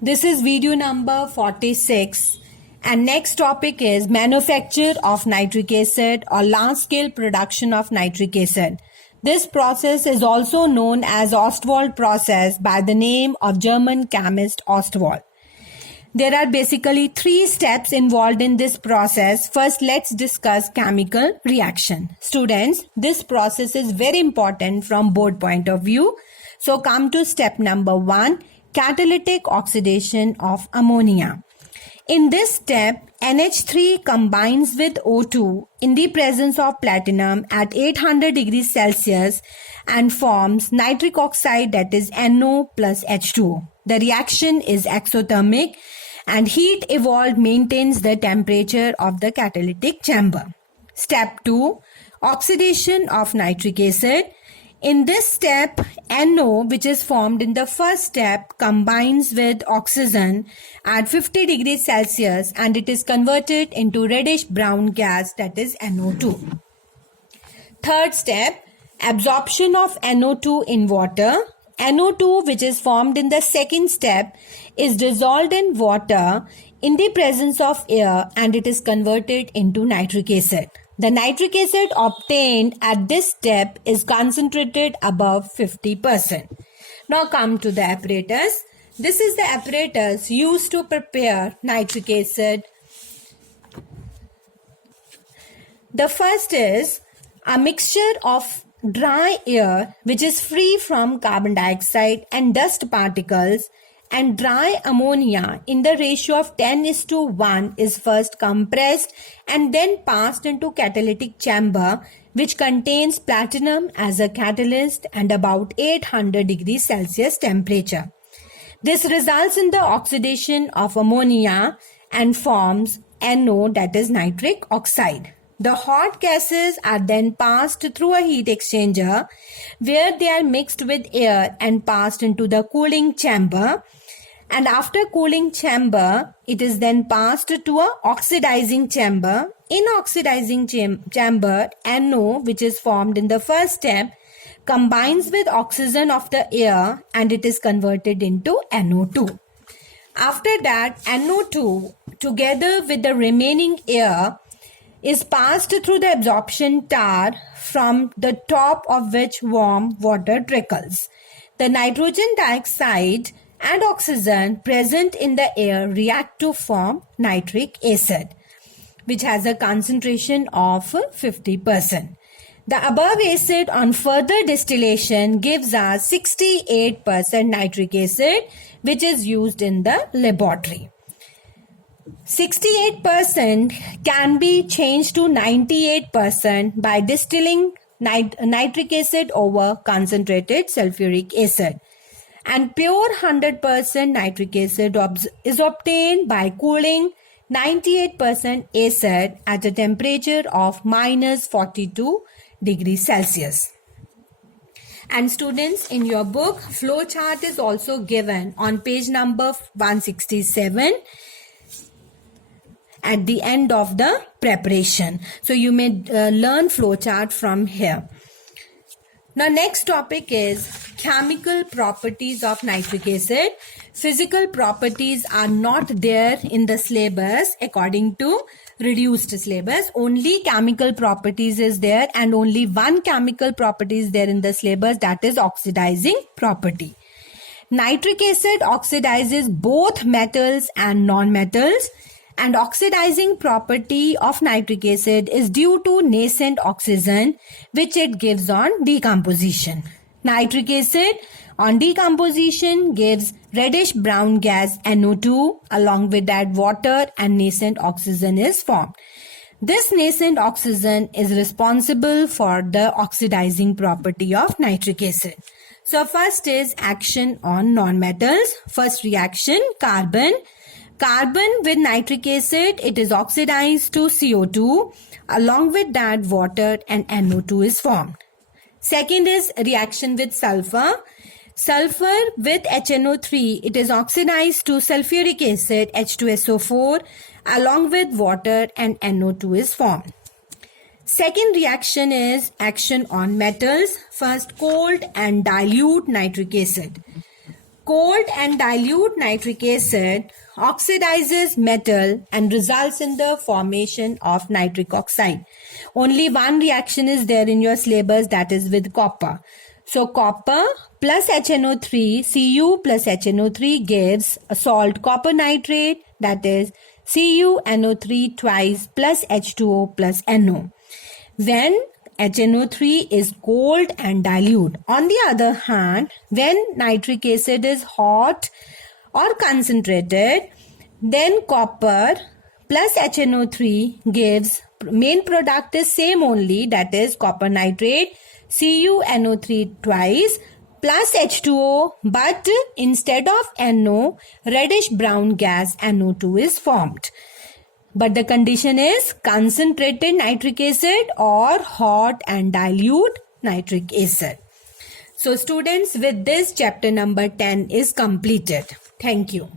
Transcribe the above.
This is video number 46 and next topic is manufacture of nitric acid or large scale production of nitric acid. This process is also known as Ostwald process by the name of German chemist Ostwald. There are basically three steps involved in this process. First, let's discuss chemical reaction. Students, this process is very important from board point of view. So come to step number 1, catalytic oxidation of ammonia. In this step, NH3 combines with O2 in the presence of platinum at 800 degrees Celsius and forms nitric oxide, that is NO plus H2O. The reaction is exothermic and heat evolved maintains the temperature of the catalytic chamber. Step 2, oxidation of nitric acid. In this step, NO, which is formed in the first step, combines with oxygen at 50 degrees Celsius and it is converted into reddish brown gas, that is NO2. Third step, absorption of NO2 in water. NO2, which is formed in the second step, is dissolved in water in the presence of air and it is converted into nitric acid. The nitric acid obtained at this step is concentrated above 50%. Now come to the apparatus. This is the apparatus used to prepare nitric acid. The first is a mixture of dry air which is free from carbon dioxide and dust particles and dry ammonia in the ratio of 10:1 is first compressed and then passed into catalytic chamber which contains platinum as a catalyst and about 800 degrees Celsius temperature. This results in the oxidation of ammonia and forms NO, that is nitric oxide. The hot gases are then passed through a heat exchanger where they are mixed with air and passed into the cooling chamber. And after cooling chamber, it is then passed to a oxidizing chamber. In oxidizing chamber, NO, which is formed in the first step, combines with oxygen of the air and it is converted into NO2. After that, NO2 together with the remaining air is passed through the absorption tower from the top of which warm water trickles. The nitrogen dioxide and oxygen present in the air react to form nitric acid, which has a concentration of 50%. The above acid on further distillation gives us 68% nitric acid, which is used in the laboratory. 68% can be changed to 98% by distilling nitric acid over concentrated sulfuric acid. And pure 100% nitric acid is obtained by cooling 98% acid at a temperature of minus 42 degrees Celsius. And students, in your book, flow chart is also given on page number 167 at the end of the preparation. So you may learn flowchart from here. Now next topic is chemical properties of nitric acid. Physical properties are not there in the syllabus according to reduced syllabus. Only chemical properties is there and only one chemical property is there in the syllabus, that is oxidizing property. Nitric acid oxidizes both metals and non-metals. And oxidizing property of nitric acid is due to nascent oxygen which it gives on decomposition. Nitric acid on decomposition gives reddish brown gas NO2, along with that water and nascent oxygen is formed. This nascent oxygen is responsible for the oxidizing property of nitric acid. So first is action on nonmetals. First reaction, carbon. Carbon with nitric acid, it is oxidized to CO2. Along with that, water and NO2 is formed. Second is reaction with sulfur. Sulfur with HNO3, it is oxidized to sulfuric acid H2SO4. Along with water and NO2 is formed. Second reaction is action on metals. First, cold and dilute nitric acid. cold and dilute nitric acid oxidizes metal and results in the formation of nitric oxide. Only one reaction is there in your syllabus, that is with copper. So copper plus HNO3, Cu plus HNO3 gives a salt copper nitrate, that is CuNO3 twice plus H2O plus NO. When HNO3 is cold and dilute. On the other hand, when nitric acid is hot or concentrated, then copper plus HNO3 gives, main product is same only, that is copper nitrate, CuNO3 twice plus H2O, but instead of NO, reddish brown gas NO2 is formed. But the condition is concentrated nitric acid or hot and dilute nitric acid. So students, with this chapter number 10 is completed. Thank you.